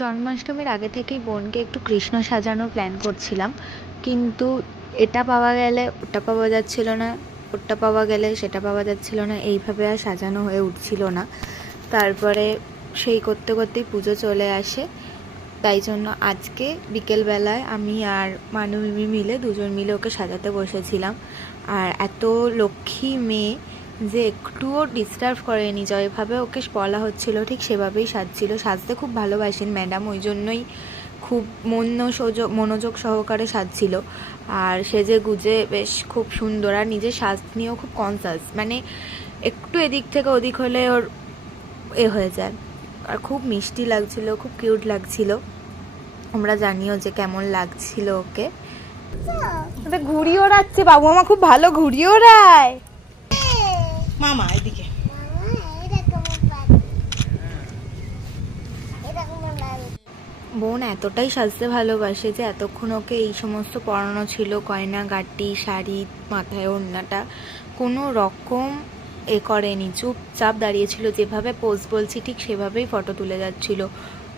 জন্মাষ্টমীর আগে থেকেই বোনকে একটু কৃষ্ণ সাজানোর প্ল্যান করছিলাম, কিন্তু এটা পাওয়া গেলে ওটা পাওয়া যাচ্ছিল না, ওটা পাওয়া গেলে সেটা পাওয়া যাচ্ছিল না, এইভাবে আর সাজানো হয়ে উঠছিল না। তারপরে সেই করতে করতেই পুজো চলে আসে। তাই জন্য আজকে বিকেলবেলায় আমি আর মানু মিমি মিলে দুজন মিলে ওকে সাজাতে বসেছিলাম। আর এত লক্ষ্মী মেয়ে যে একটুও ডিস্টার্ব করেনি, যেভাবে ওকে বলা হচ্ছিল ঠিক সেভাবেই সাজছিল। সাজতে খুব ভালোবাসেন ম্যাডাম, ওই জন্যই খুব মনোযোগ সহকারে সাজছিল। আর সেজে গুজে বেশ খুব সুন্দর, আর নিজের সাজ নিয়েও খুব কনসাস, মানে একটু এদিক থেকে ওদিক হলে ওর হয়ে যায়। আর খুব মিষ্টি লাগছিল, খুব কিউট লাগছিল। আমরা জানিও যে কেমন লাগছিল ওকে। ঘুড়ি ওড়াচ্ছে বাবু, আমার খুব ভালো ঘুড়ি ওড়ায়। মামা এদিকে বোন এতটাই সাজতে ভালোবাসে যে এতক্ষণ ওকে এই সমস্ত পরানো ছিল, গয়না গাটি, শাড়ি, মাথায় ওড়নাটা, কোনো রকম করেনি, চুপচাপ দাঁড়িয়েছিল। যেভাবে পোজ বলছি ঠিক সেভাবেই ফটো তুলে যাচ্ছিল।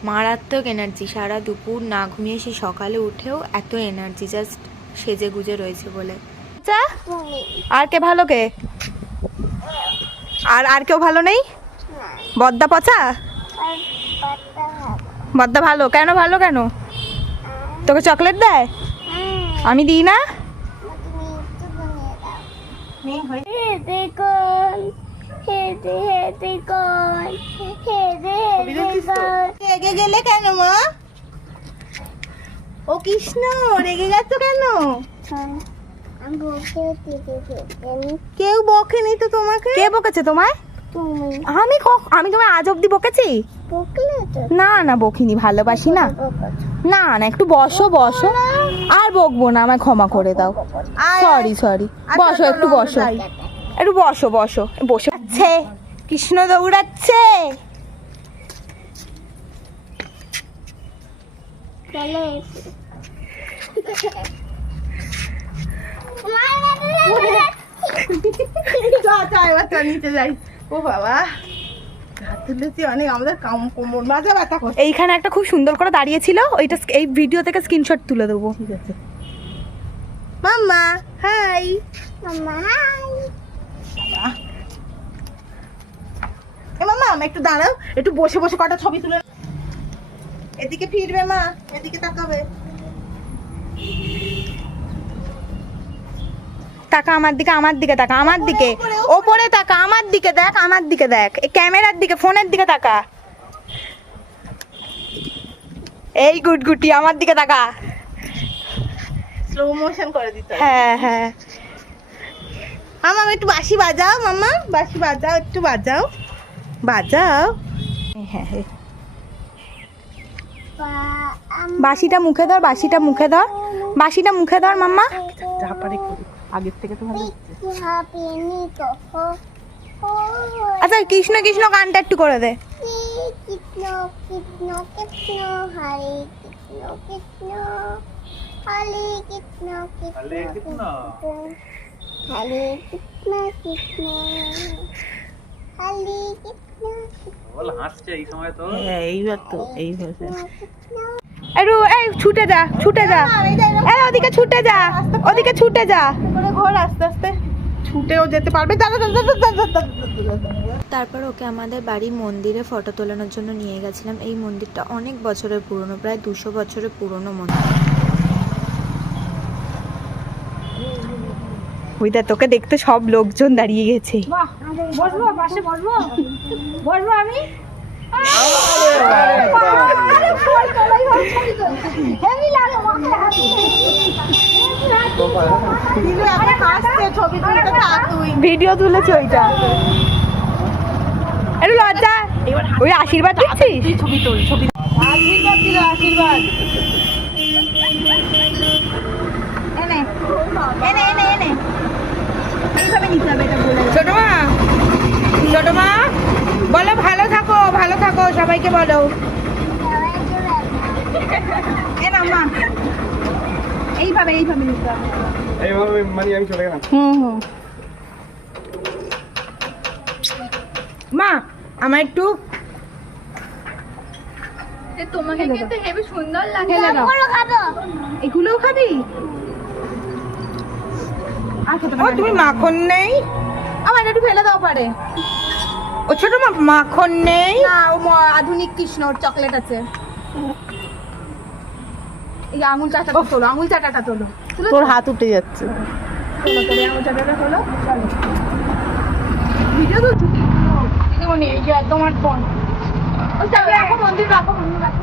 মারাত্মক এনার্জি, সারা দুপুর না ঘুমিয়ে সে সকালে উঠেও এত এনার্জি, জাস্ট সেজে গুজে রয়েছে বলে। আর কে ভালো, কে আর কেউ ভালো নেই? বদ্দা পচা? বদ্দা ভালো কেন? ভালো কেন? তোকে চকলেট দেয়? আমি দিই না? রেগে গেলে কেন মা? ও কৃষ্ণ, রেগে গেছ কেন? কেউ বকেনি তো তোমাকে। কে বকেছে তোমায়? আমি তোমায় আজ অব্দি বকেছি? না না বকিনি, ভালোবাসি না। না না, একটু বসো বসো। আর বকবো না, আমায় ক্ষমা করে দাও। সরি। বসো, একটু বসো, একটু বসো বসো বসে। আচ্ছা, কৃষ্ণ দৌড়াচ্ছে। নিচে যাই। ও বাবা, অনেক আমাদের কোমর মাঝে ব্যথা করছে। এইখানে একটা খুব সুন্দর করে দাঁড়িয়ে ছিল, ওইটা এই ভিডিও থেকে স্ক্রিনশট তুলে দেবো। ঠিক আছে মাম্মা হাই। মাম্মা আমি একটু দাঁড়াও, একটু বসে বসে কটা ছবি তুলে। এদিকে ফিরবে মা, এদিকে তাকাবে। তাকা আমার দিকে, আমার দিকে তাকা, আমার দিকে ওপরে তাকা, আমার দিকে দেখ, আমার দিকে দেখ, এই ক্যামেরার দিকে, ফোনের দিকে তাকা। এই গুটগুটি আমার দিকে তাকা। স্লো মোশন করে দিতে হবে। হ্যাঁ মামা একটু বাঁশি বাজাও, মামা বাঁশি বাজাও, একটু বাজাও হ্যাঁ। বাঁশিটা মুখে ধর, বাঁশিটা মুখে ধর, বাঁশিটা মুখে ধর মাম্মা। যা পারে করুক, আগের থেকে তো ভালো হচ্ছে। আচ্ছা কৃষ্ণ কৃষ্ণ গানটা একটু করে দে। কৃষ্ণ কৃষ্ণ কৃষ্ণ হরে কৃষ্ণ কৃষ্ণ হরে কৃষ্ণ কৃষ্ণ হরে কৃষ্ণ কৃষ্ণ হরে কৃষ্ণ বল হাসছে এই সময় তো। এইবার তো এই হয়েছে। একটু এই ছুটে যা, এই ওদিকে ছুটে যা, ওদিকে ছুটে যা। ঘোর আস্তে আস্তে ছুটেও যেতে পারবে। তারপর ওকে আমাদের বাড়ির মন্দিরে ফটো তোলানোর জন্য নিয়ে গেছিলাম। এই মন্দিরটা অনেক বছরের পুরনো, প্রায় 200 বছরের পুরনো মন্দির। ওইটা তোকে দেখতে সব লোকজন দাঁড়িয়ে গেছে। বসবো পাশে বসবো আমি হেভি লাগে মাথায় হাত ভিডিও তুলেছি ওইটা। একটু লজ্জা, ওই আশীর্বাদ দিচ্ছিস? ছবি তোল, ছবি আশীর্বাদ দিল, আশীর্বাদ। এনে এইভাবে নিতে হবে, এটা বলে ছোট মা বলো ভালো থাকো, সবাইকে বলো। এ না মা, এইভাবে নিতে হবে। এইভাবে মানে আমি চলে গেলাম। মা আমার একটু তোমাকে কিন্তু হেবি সুন্দর লাগে। ফেলে দাও। এগুলোও খাবি? ও তুমি মাখন নেই? আমার একটু ফেলে দাও পারে। ও ছোট মাখন নেই? না, ও আধুনিক কৃষ্ণ, ওর চকলেট আছে। এই আঙুল চাটাটা তোলো, আঙুল চাটাটা তোলো। তোর হাত উঠে যাচ্ছে। তোলো, তোলো, আঙুল চাটাটা তোলো। চলো। ভিডিও তো ছুটি। দিদিমণি, এই যে তোমার ফোন। ও চাবি রাখো, মন্দির রাখো, মন্দির রাখো।